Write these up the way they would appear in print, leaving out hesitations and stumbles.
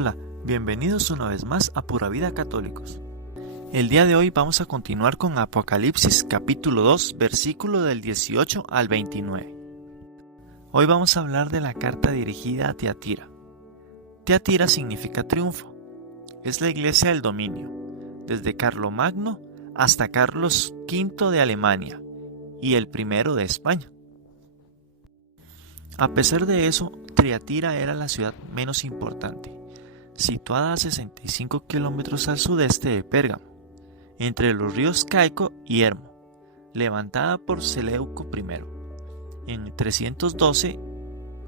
Hola, bienvenidos una vez más a Pura Vida Católicos. El día de hoy vamos a continuar con Apocalipsis capítulo 2, versículo del 18 al 29. Hoy vamos a hablar de la carta dirigida a Tiatira. Tiatira significa triunfo. Es la iglesia del dominio, desde Carlomagno hasta Carlos V de Alemania y el primero de España. A pesar de eso, Tiatira era la ciudad menos importante, situada a 65 kilómetros al sudeste de Pérgamo, entre los ríos Caico y Hermo, levantada por Seleuco I, en 312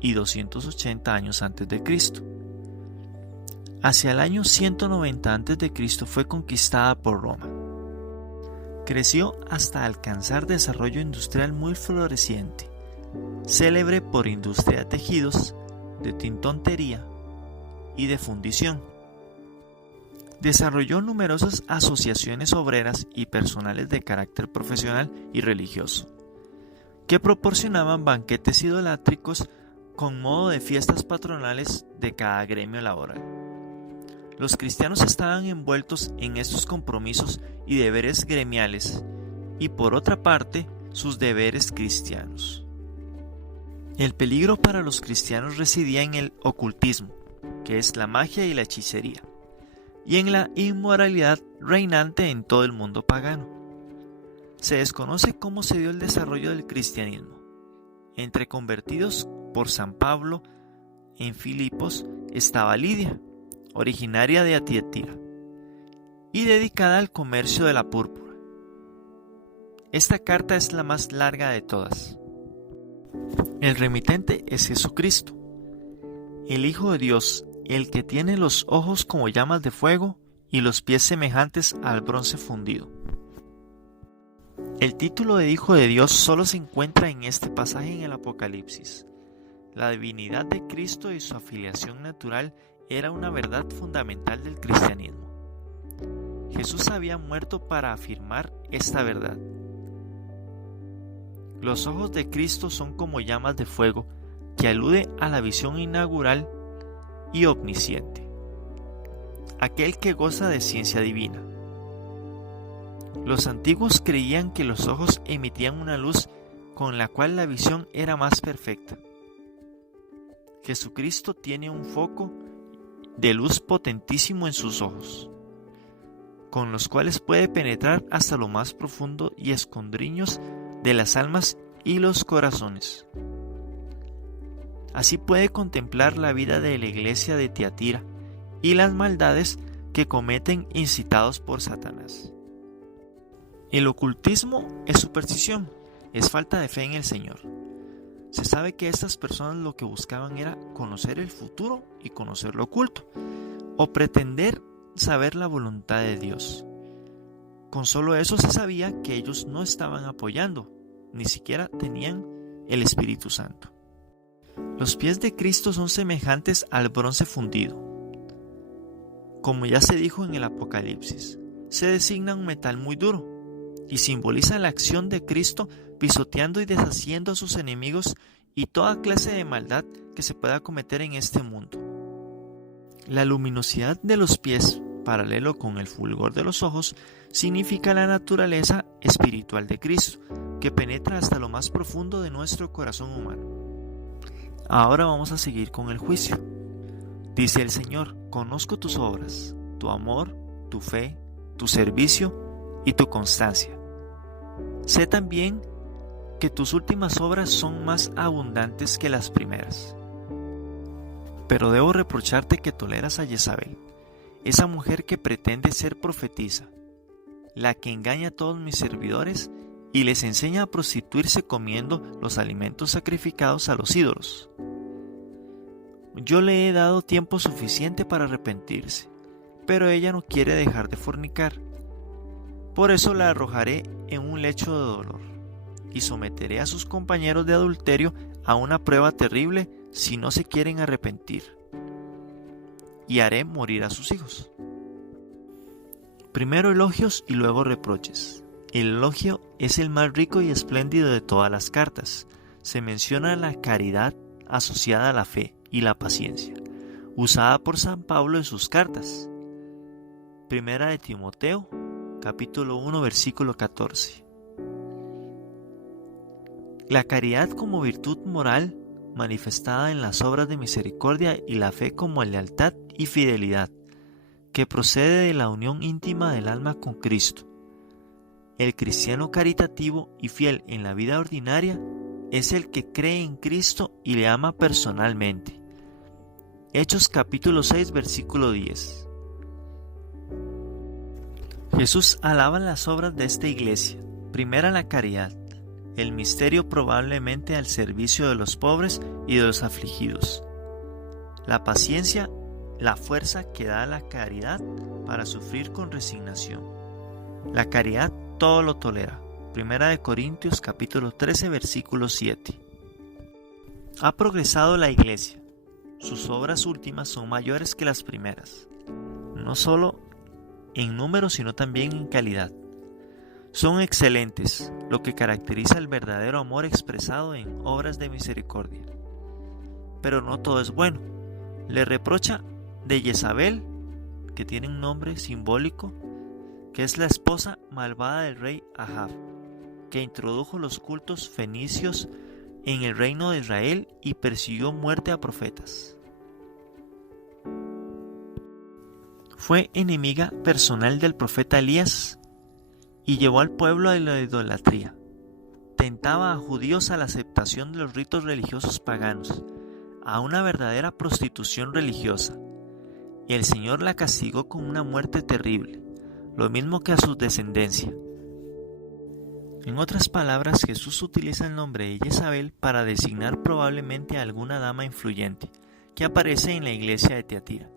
y 280 años antes de Cristo. Hacia el año 190 antes de Cristo fue conquistada por Roma. Creció hasta alcanzar desarrollo industrial muy floreciente, célebre por industria de tejidos, de tintorería y de fundición. Desarrolló numerosas asociaciones obreras y personales de carácter profesional y religioso, que proporcionaban banquetes idolátricos con modo de fiestas patronales de cada gremio laboral. Los cristianos estaban envueltos en estos compromisos y deberes gremiales, y por otra parte, sus deberes cristianos. El peligro para los cristianos residía en el ocultismo, que es la magia y la hechicería, y en la inmoralidad reinante en todo el mundo pagano. Se desconoce cómo se dio el desarrollo del cristianismo. Entre convertidos por San Pablo en Filipos estaba Lidia, originaria de Tiatira, y dedicada al comercio de la púrpura. Esta carta es la más larga de todas. El remitente es Jesucristo, el Hijo de Dios, el que tiene los ojos como llamas de fuego y los pies semejantes al bronce fundido. El título de Hijo de Dios solo se encuentra en este pasaje en el Apocalipsis. La divinidad de Cristo y su afiliación natural era una verdad fundamental del cristianismo. Jesús había muerto para afirmar esta verdad. Los ojos de Cristo son como llamas de fuego, que alude a la visión inaugural y omnisciente, aquel que goza de ciencia divina. Los antiguos creían que los ojos emitían una luz con la cual la visión era más perfecta. Jesucristo tiene un foco de luz potentísimo en sus ojos, con los cuales puede penetrar hasta lo más profundo y escondriños de las almas y los corazones. Así puede contemplar la vida de la iglesia de Tiatira y las maldades que cometen incitados por Satanás. El ocultismo es superstición, es falta de fe en el Señor. Se sabe que estas personas lo que buscaban era conocer el futuro y conocer lo oculto, o pretender saber la voluntad de Dios. Con solo eso se sabía que ellos no estaban apoyando, ni siquiera tenían el Espíritu Santo. Los pies de Cristo son semejantes al bronce fundido. Como ya se dijo en el Apocalipsis, se designa un metal muy duro y simboliza la acción de Cristo pisoteando y deshaciendo a sus enemigos y toda clase de maldad que se pueda cometer en este mundo. La luminosidad de los pies, paralelo con el fulgor de los ojos, significa la naturaleza espiritual de Cristo, que penetra hasta lo más profundo de nuestro corazón humano. Ahora vamos a seguir con el juicio. Dice el Señor: conozco tus obras, tu amor, tu fe, tu servicio y tu constancia. Sé también que tus últimas obras son más abundantes que las primeras. Pero debo reprocharte que toleras a Jezabel, esa mujer que pretende ser profetisa, la que engaña a todos mis servidores y les enseña a prostituirse comiendo los alimentos sacrificados a los ídolos. Yo le he dado tiempo suficiente para arrepentirse, pero ella no quiere dejar de fornicar. Por eso la arrojaré en un lecho de dolor y someteré a sus compañeros de adulterio a una prueba terrible si no se quieren arrepentir, y haré morir a sus hijos. Primero elogios y luego reproches. El elogio es el más rico y espléndido de todas las cartas. Se menciona la caridad asociada a la fe y la paciencia, usada por San Pablo en sus cartas. Primera de Timoteo, capítulo 1, versículo 14. La caridad como virtud moral manifestada en las obras de misericordia y la fe como lealtad y fidelidad, que procede de la unión íntima del alma con Cristo. El cristiano caritativo y fiel en la vida ordinaria es el que cree en Cristo y le ama personalmente. Hechos capítulo 6, versículo 10. Jesús alaba las obras de esta iglesia. Primera, la caridad, el misterio probablemente al servicio de los pobres y de los afligidos. La paciencia, la fuerza que da la caridad para sufrir con resignación. La caridad todo lo tolera. Primera de Corintios capítulo 13, versículo 7. Ha progresado la iglesia. Sus obras últimas son mayores que las primeras, no solo en número sino también en calidad. Son excelentes, lo que caracteriza el verdadero amor expresado en obras de misericordia. Pero no todo es bueno. Le reprocha de Jezabel, que tiene un nombre simbólico, que es la esposa malvada del rey Ahab, que introdujo los cultos fenicios en el reino de Israel y persiguió muerte a profetas. Fue enemiga personal del profeta Elías y llevó al pueblo a la idolatría. Tentaba a judíos a la aceptación de los ritos religiosos paganos, a una verdadera prostitución religiosa. Y el Señor la castigó con una muerte terrible, lo mismo que a su descendencia. En otras palabras, Jesús utiliza el nombre de Jezabel para designar probablemente a alguna dama influyente que aparece en la iglesia de Tiatira.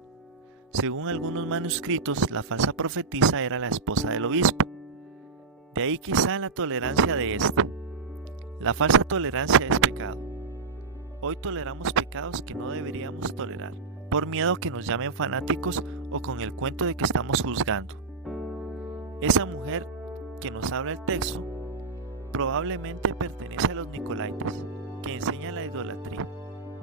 Según algunos manuscritos, la falsa profetisa era la esposa del obispo. De ahí quizá la tolerancia de esta. La falsa tolerancia es pecado. Hoy toleramos pecados que no deberíamos tolerar, por miedo a que nos llamen fanáticos o con el cuento de que estamos juzgando. Esa mujer que nos habla el texto probablemente pertenece a los Nicolaitas, que enseñan la idolatría,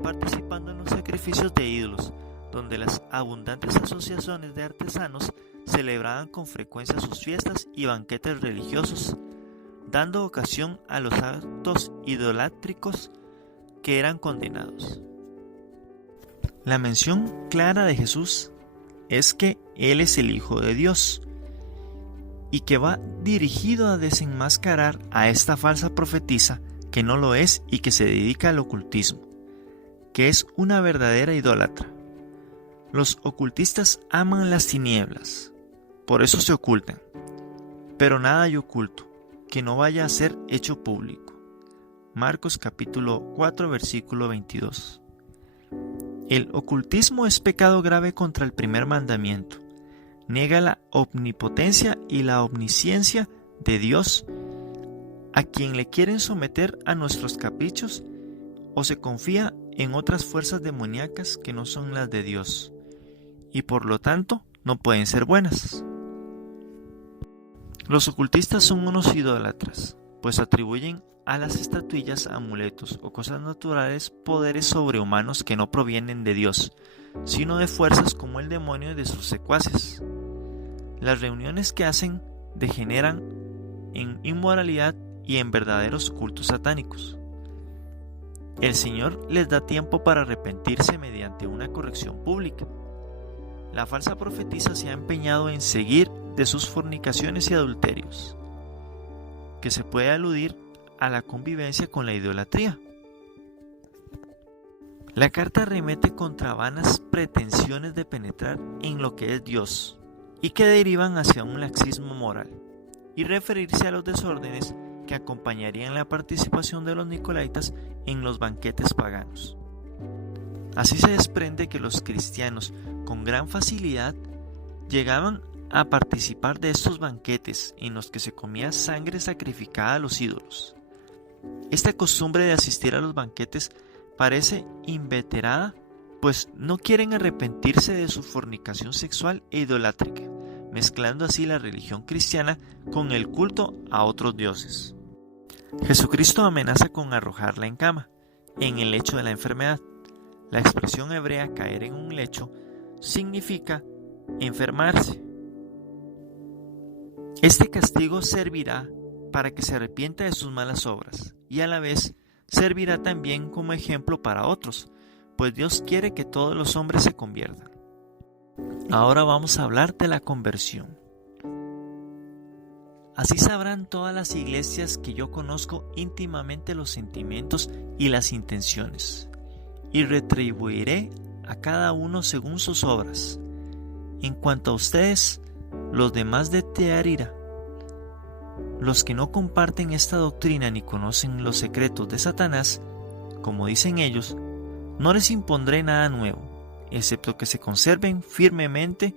participando en los sacrificios de ídolos, donde las abundantes asociaciones de artesanos celebraban con frecuencia sus fiestas y banquetes religiosos, dando ocasión a los actos idolátricos que eran condenados. La mención clara de Jesús es que Él es el Hijo de Dios y que va dirigido a desenmascarar a esta falsa profetisa que no lo es y que se dedica al ocultismo, que es una verdadera idólatra. Los ocultistas aman las tinieblas, por eso se ocultan, pero nada hay oculto que no vaya a ser hecho público. Marcos capítulo 4 versículo 22. El ocultismo es pecado grave contra el primer mandamiento. Niega la omnipotencia y la omnisciencia de Dios a quien le quieren someter a nuestros caprichos o se confía en otras fuerzas demoníacas que no son las de Dios y por lo tanto no pueden ser buenas. Los ocultistas son unos idólatras, pues atribuyen a las estatuillas, amuletos o cosas naturales poderes sobrehumanos que no provienen de Dios, sino de fuerzas como el demonio y de sus secuaces. Las reuniones que hacen degeneran en inmoralidad y en verdaderos cultos satánicos. El Señor les da tiempo para arrepentirse mediante una corrección pública. La falsa profetisa se ha empeñado en seguir de sus fornicaciones y adulterios, que se puede aludir a la convivencia con la idolatría. La carta remete contra vanas pretensiones de penetrar en lo que es Dios y que derivan hacia un laxismo moral, y referirse a los desórdenes que acompañarían la participación de los nicolaitas en los banquetes paganos. Así se desprende que los cristianos con gran facilidad llegaban a participar de estos banquetes en los que se comía sangre sacrificada a los ídolos. Esta costumbre de asistir a los banquetes parece inveterada, pues no quieren arrepentirse de su fornicación sexual e idolátrica, mezclando así la religión cristiana con el culto a otros dioses. Jesucristo amenaza con arrojarla en cama, en el lecho de la enfermedad. La expresión hebrea caer en un lecho significa enfermarse. Este castigo servirá para que se arrepienta de sus malas obras y a la vez servirá también como ejemplo para otros, pues Dios quiere que todos los hombres se conviertan. Ahora vamos a hablar de la conversión. Así sabrán todas las iglesias que yo conozco íntimamente los sentimientos y las intenciones, y retribuiré a cada uno según sus obras. En cuanto a ustedes, los demás de Tiatira, los que no comparten esta doctrina ni conocen los secretos de Satanás, como dicen ellos, no les impondré nada nuevo, excepto que se conserven firmemente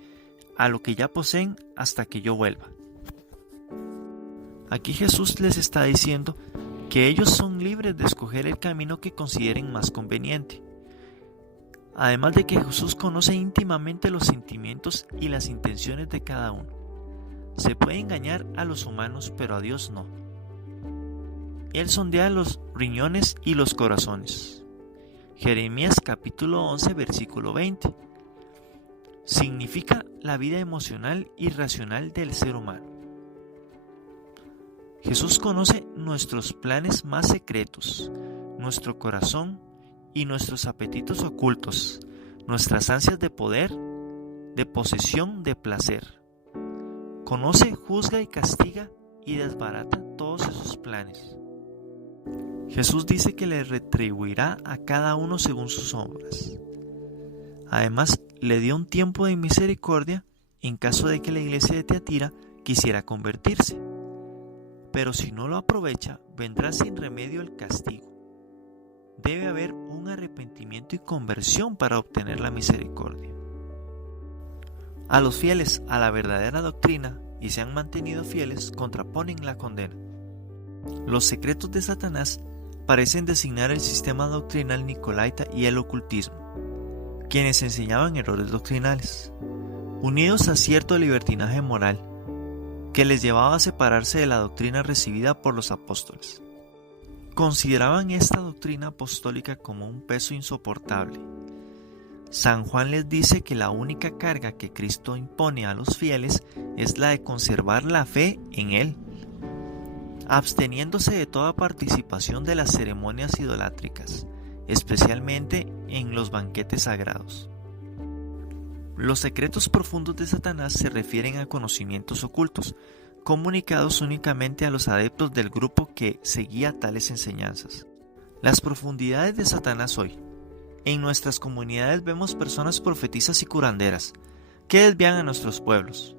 a lo que ya poseen hasta que yo vuelva. Aquí Jesús les está diciendo que ellos son libres de escoger el camino que consideren más conveniente. Además de que Jesús conoce íntimamente los sentimientos y las intenciones de cada uno. Se puede engañar a los humanos, pero a Dios no. Él sondea los riñones y los corazones. Jeremías capítulo 11, versículo 20. Significa la vida emocional y racional del ser humano. Jesús conoce nuestros planes más secretos, nuestro corazón y nuestros apetitos ocultos, nuestras ansias de poder, de posesión, de placer. Conoce, juzga y castiga y desbarata todos esos planes. Jesús dice que le retribuirá a cada uno según sus obras. Además, le dio un tiempo de misericordia en caso de que la iglesia de Tiatira quisiera convertirse. Pero si no lo aprovecha, vendrá sin remedio el castigo. Debe haber un arrepentimiento y conversión para obtener la misericordia. A los fieles a la verdadera doctrina y se han mantenido fieles contraponen la condena. Los secretos de Satanás parecen designar el sistema doctrinal nicolaita y el ocultismo, quienes enseñaban errores doctrinales, unidos a cierto libertinaje moral, que les llevaba a separarse de la doctrina recibida por los apóstoles. Consideraban esta doctrina apostólica como un peso insoportable. San Juan les dice que la única carga que Cristo impone a los fieles es la de conservar la fe en Él, absteniéndose de toda participación de las ceremonias idolátricas, especialmente en los banquetes sagrados. Los secretos profundos de Satanás se refieren a conocimientos ocultos, comunicados únicamente a los adeptos del grupo que seguía tales enseñanzas. Las profundidades de Satanás hoy. En nuestras comunidades vemos personas profetizas y curanderas que desvían a nuestros pueblos.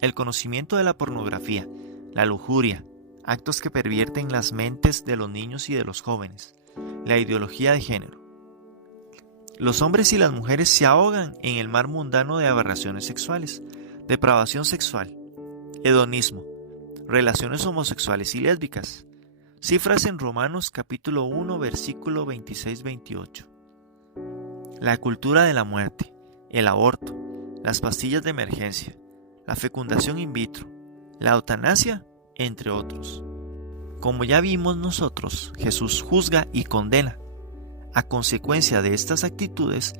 El conocimiento de la pornografía, la lujuria, actos que pervierten las mentes de los niños y de los jóvenes, la ideología de género. Los hombres y las mujeres se ahogan en el mar mundano de aberraciones sexuales, depravación sexual, hedonismo, relaciones homosexuales y lésbicas. Cifras en Romanos capítulo 1, versículo 26-28. La cultura de la muerte, el aborto, las pastillas de emergencia, la fecundación in vitro, la eutanasia, entre otros. Como ya vimos nosotros, Jesús juzga y condena. A consecuencia de estas actitudes,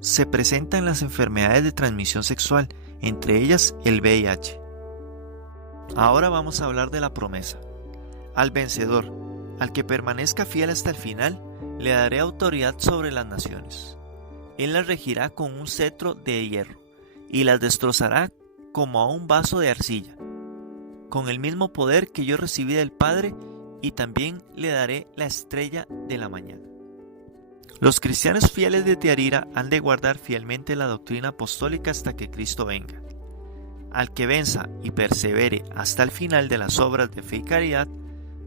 se presentan las enfermedades de transmisión sexual, entre ellas el VIH. Ahora vamos a hablar de la promesa. Al vencedor, al que permanezca fiel hasta el final, le daré autoridad sobre las naciones. Él las regirá con un cetro de hierro, y las destrozará como a un vaso de arcilla, con el mismo poder que yo recibí del Padre, y también le daré la estrella de la mañana. Los cristianos fieles de Tiatira han de guardar fielmente la doctrina apostólica hasta que Cristo venga. Al que venza y persevere hasta el final de las obras de fe y caridad,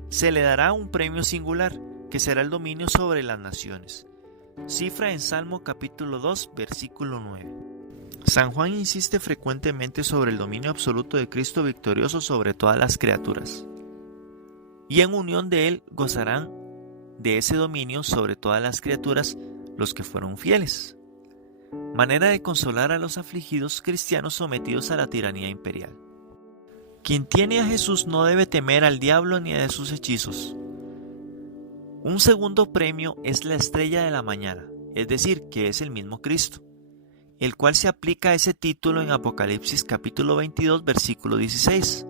se le dará un premio singular, que será el dominio sobre las naciones. Cifra en Salmo capítulo 2, versículo 9. San Juan insiste frecuentemente sobre el dominio absoluto de Cristo victorioso sobre todas las criaturas. Y en unión de Él gozarán de ese dominio sobre todas las criaturas los que fueron fieles. Manera de consolar a los afligidos cristianos sometidos a la tiranía imperial. Quien tiene a Jesús no debe temer al diablo ni a sus hechizos. Un segundo premio es la estrella de la mañana, es decir, que es el mismo Cristo, el cual se aplica a ese título en Apocalipsis capítulo 22, versículo 16,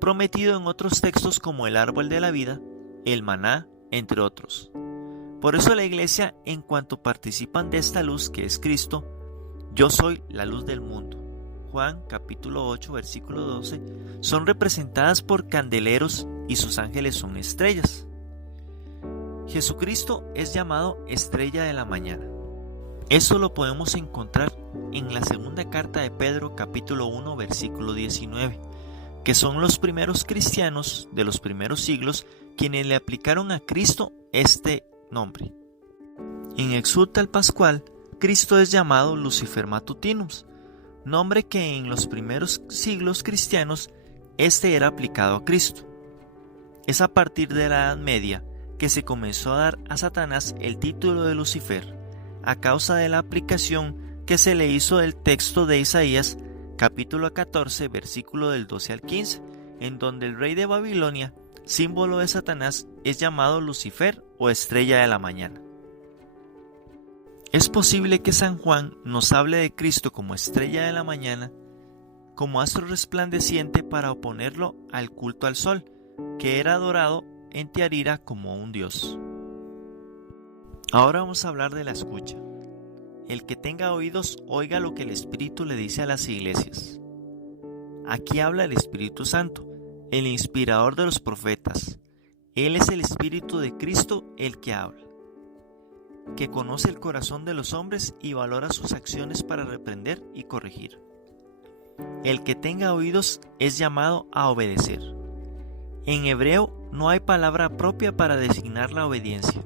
prometido en otros textos como el árbol de la vida, el maná, entre otros. Por eso la iglesia, en cuanto participan de esta luz que es Cristo, yo soy la luz del mundo, Juan capítulo 8, versículo 12, son representadas por candeleros y sus ángeles son estrellas. Jesucristo es llamado estrella de la mañana. Eso lo podemos encontrar en la segunda carta de Pedro capítulo 1, versículo 19, que son los primeros cristianos de los primeros siglos quienes le aplicaron a Cristo este nombre. En Exulta el Pascual, Cristo es llamado Lucifer Matutinus, nombre que en los primeros siglos cristianos este era aplicado a Cristo. Es a partir de la Edad Media que se comenzó a dar a Satanás el título de Lucifer, a causa de la aplicación que se le hizo del texto de Isaías, capítulo 14, versículo del 12 al 15, en donde el rey de Babilonia, símbolo de Satanás, es llamado Lucifer o estrella de la mañana. Es posible que San Juan nos hable de Cristo como estrella de la mañana, como astro resplandeciente para oponerlo al culto al sol, que era adorado en Tiatira como un dios. Ahora vamos a hablar de la escucha. El que tenga oídos, oiga lo que el Espíritu le dice a las iglesias. Aquí habla el Espíritu Santo, el inspirador de los profetas. Él es el Espíritu de Cristo el que habla, que conoce el corazón de los hombres y valora sus acciones para reprender y corregir. El que tenga oídos es llamado a obedecer. En hebreo no hay palabra propia para designar la obediencia.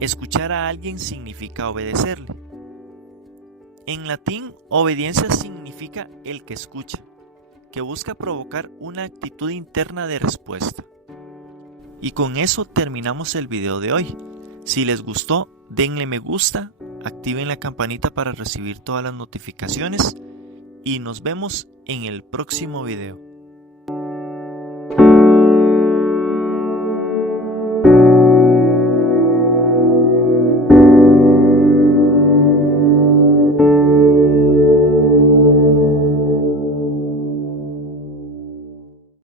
Escuchar a alguien significa obedecerle. En latín, obediencia significa el que escucha, que busca provocar una actitud interna de respuesta. Y con eso terminamos el video de hoy. Si les gustó, denle me gusta, activen la campanita para recibir todas las notificaciones y nos vemos en el próximo video.